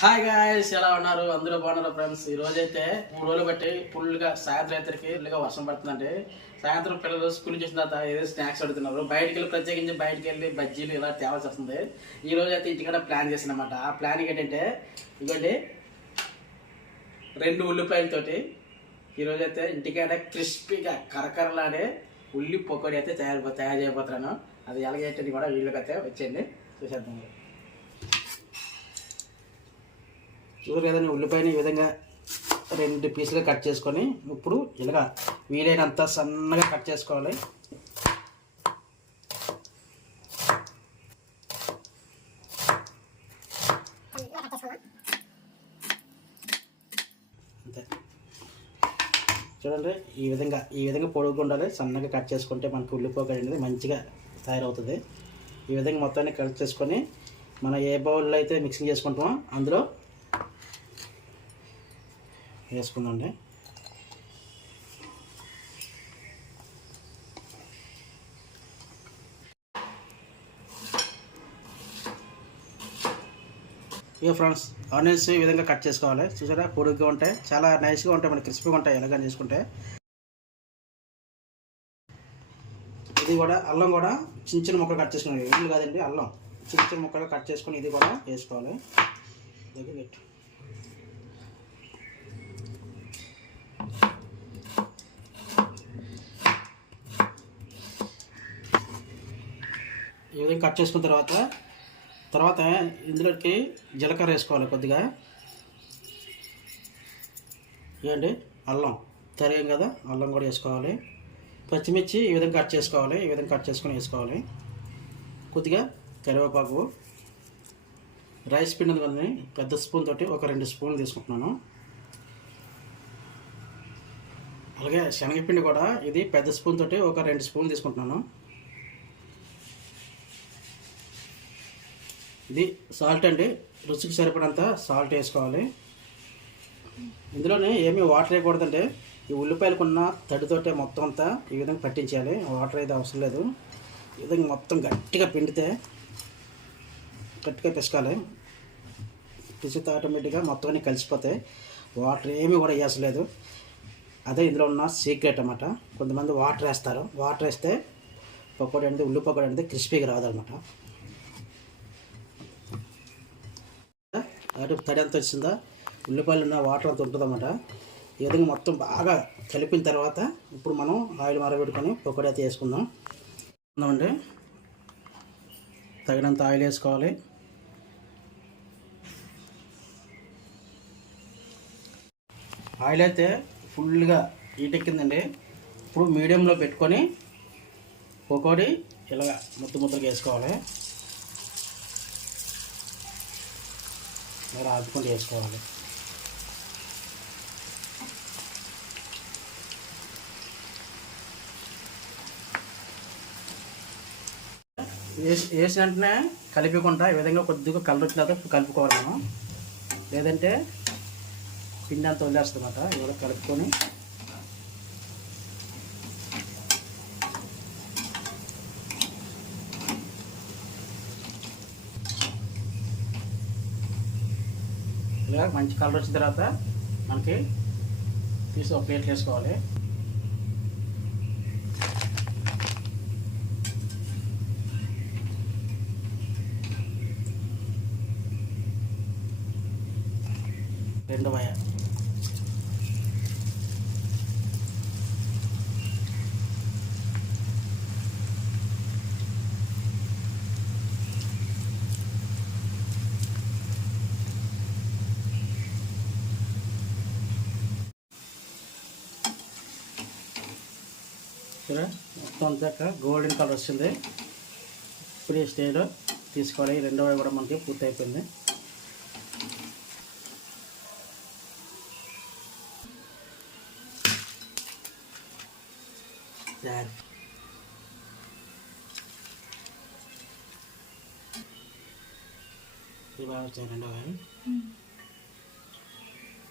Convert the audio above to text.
Hi guys ఎలా ఉన్నారు? అందరూ బాగున్నారు ఫ్రెండ్స్ ఈ రోజైతే మూడు రోజులు బట్టి ఫుల్గా సాయంత్రం అయితే ఫుల్గా వర్షం పడుతుందండి. సాయంత్రం పిల్లలు స్కూల్ చేసిన తర్వాత ఏదో స్నాక్స్ అడుగుతున్నారు. బయటికి వెళ్ళి ప్రత్యేకించి బయటికి వెళ్ళి బజ్జీలు ఇలా తేవాల్సి వస్తుంది. ఈ రోజు అయితే ఇంటికాడ ప్లాన్ చేసిన అనమాట ఆ ప్లాన్ ఏంటంటే ఇదిగోండి రెండు ఉల్లిపాయలతోటి ఈరోజు అయితే ఇంటికాడ క్రిస్పీగా కరకరలాడే ఉల్లి పకోడీ అయితే తయారు తయారు చేయబోతున్నాను. అది ఎలాగైతే కూడా వీళ్ళకైతే వచ్చేయండి. చూసేద్దాం. చూసారు కదండి ఉల్లిపాయని ఈ విధంగా రెండు పీసులుగా కట్ చేసుకొని ఇప్పుడు ఇలాగా వీలైనంత సన్నగా కట్ చేసుకోవాలి. అంతే. చూడండి ఈ విధంగా ఈ విధంగా పొడుగు ఉండాలి. సన్నగా కట్ చేసుకుంటే మనకు ఉల్లిపోక అనేది మంచిగా తయారవుతుంది. ఈ విధంగా మొత్తాన్ని కట్ చేసుకొని మనం ఏ బౌల్లో అయితే మిక్సింగ్ చేసుకుంటామో అందులో వేసుకుందండి ఇక ఫ్రెండ్స్ ఆనియన్స్ ఈ విధంగా కట్ చేసుకోవాలి. చూసారా? పొడుగ్గా ఉంటాయి. చాలా నైస్గా ఉంటాయి. మనకి క్రిస్పీగా ఉంటాయి. ఎలాగని చేసుకుంటే. ఇది కూడా అల్లం కూడా చిన్న చిన్న ముక్కలు కట్ చేసుకుని ఇల్లు కాదండి అల్లం. చిన్న చిన్న ముక్కలు కట్ చేసుకొని ఇది కూడా వేసుకోవాలి. దగ్గర పెట్టు. కట్ చేసుకున్న తర్వాత తర్వాత ఇందులోకి జీలకర్ర వేసుకోవాలి కొద్దిగా. ఏంటి అల్లం. తరిగాం కదా అల్లం కూడా వేసుకోవాలి. పచ్చిమిర్చి ఈ విధంగా కట్ చేసుకోవాలి ఈ విధంగా కట్ చేసుకొని వేసుకోవాలి. కొద్దిగా కరివేపాకు. రైస్ పిండి ఉంది పెద్ద స్పూన్ తోటి ఒక రెండు స్పూన్లు తీసుకుంటున్నాను. అలాగే శనగపిండి కూడా ఇది పెద్ద స్పూన్ తోటి ఒక రెండు స్పూన్లు తీసుకుంటున్నాను. ఇది సాల్ట్ అండి. రుచికి సరిపడంత సాల్ట్ వేసుకోవాలి. ఇందులోనే ఏమీ వాటర్ వేయకూడదండి. ఈ ఉల్లిపాయలకున్న తడితోటే మొత్తం అంతా ఈ విధంగా పట్టించాలి వాటర్ అయితే అవసరం లేదు. ఈ విధంగా మొత్తం గట్టిగా పిండితే గట్టిగా పిసకాలి. పిసితే ఆటోమేటిక్గా మొత్తం అన్నీ కలిసిపోతాయి. వాటర్ ఏమీ కూడా వేసలేదు అదే ఇందులో ఉన్న సీక్రెట్ అనమాట కొంతమంది వాటర్ వేస్తారు. వాటర్ వేస్తే పకోడీ అనేది ఉల్లి పకోడీ అనేది క్రిస్పీగా రాదనమాట అంటే తడి అంత వచ్చిందా ఉల్లిపాయలు ఉన్న వాటర్ అంత ఉంటుందన్నమాట. ఈ విధంగా మొత్తం బాగా కలిపిన తర్వాత ఇప్పుడు మనం ఆయిల్ మరబెట్టుకొని పకోడీ అయితే వేసుకుందాం అండి తగినంత ఆయిల్ వేసుకోవాలి. ఆయిల్ అయితే ఫుల్గా ఈటెక్కిందండి ఇప్పుడు మీడియంలో పెట్టుకొని పకోడీ ఇలాగ ముద్ద ముద్దలుగా వేసుకోవాలి. మీరు ఆదుకుంటూ వేసుకోవాలి. వేసి వేసిన వెంటనే కలిపకుండా ఈ విధంగా కొద్దిగా కలర్ వచ్చిన తర్వాత కలుపుకోవాలి మనం. లేదంటే పిండి అంతా వదిలేస్తుందన్నమాట ఇవాళ కలుపుకొని ఇలా మంచి కలర్ వచ్చిన తర్వాత మనకి తీసి ఒక ప్లేట్లు వేసుకోవాలి. రెండు వయ చూడ మొత్తం అంతా గోల్డెన్ కలర్ వస్తుంది. ఇప్పుడు ఈ స్టేజ్లో తీసుకోవాలి రెండవ కూడా మనకి పూర్తి అయిపోయింది ఇది బాగా వచ్చాయి రెండవ